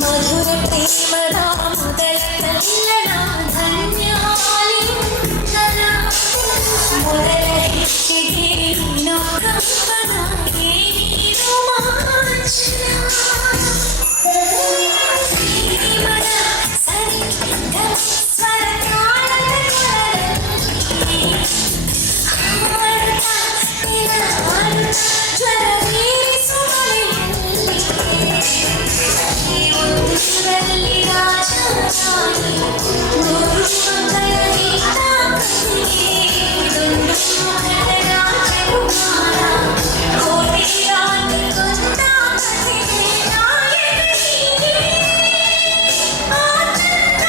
ಮಧುರ ಪ್ರೇಮದ ಮೊದಲ ಕಲ್ಲಣ ಧನ್ಯಾಲಿಂಗನ ಮೊದಲ ಹೆಚ್ಚಿಗೆ ನೀನು ಕಂಪನ ಏನೇನು ಮಾಂಚನ ಪ್ರೇಮದ ಸರಿ ಸ್ವರ ಕಾಲದ ಕೊರಳಲ್ಲಿ ಹಾಡುತ್ತಾ ನಿನ್ನ ಜ್ವರ ಊರಲ್ಲಿ ರಾಜಧಾನಿ ಮೂರು ಮಕ್ಕಳ ಗೀತ ಇದೊಂದು ಮಗಳ ರಾಜಕುಮಾರ ಕೋಟಿ ರಾತ್ರಿ ಕೊಂದ ಕಥೆಗೆ ನಾಯಕನಿಗೆ ಆ ಚಂದ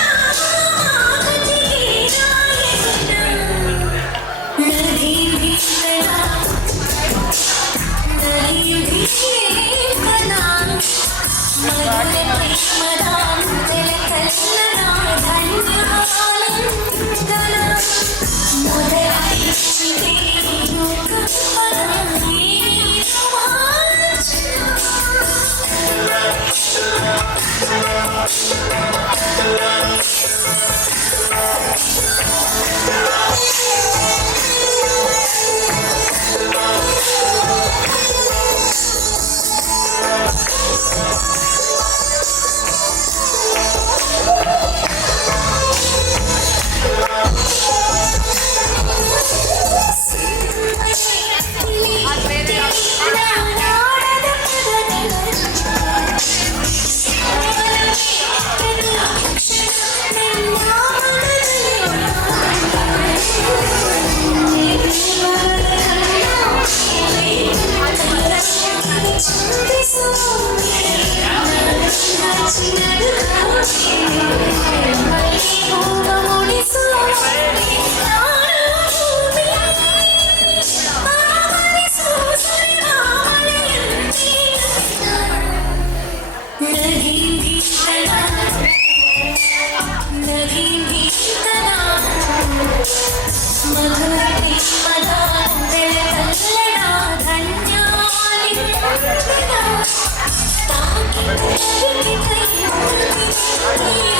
ಕಥೆಗೆ ನಾಯಕನ ನದಿ ಭೀಕರ ಮಧುರ ಪ್ರೇಮದ ಮೊದಲ ಕಲ್ಲಣ ಧನ್ಯಾಲಿಂಗನ ಮೊದಲ ಹೆಚ್ಚಿಗೆ ನೀನು ಕಂಪನ ಏನೇನು ಮಾಂಚನ ಮಧುರ ಪ್ರೇಮದ ಮೊದಲ ಕಲ್ಲಣ ಧನ್ಯಾಲಿಂಗನ ತಾಕಿ ಕೈ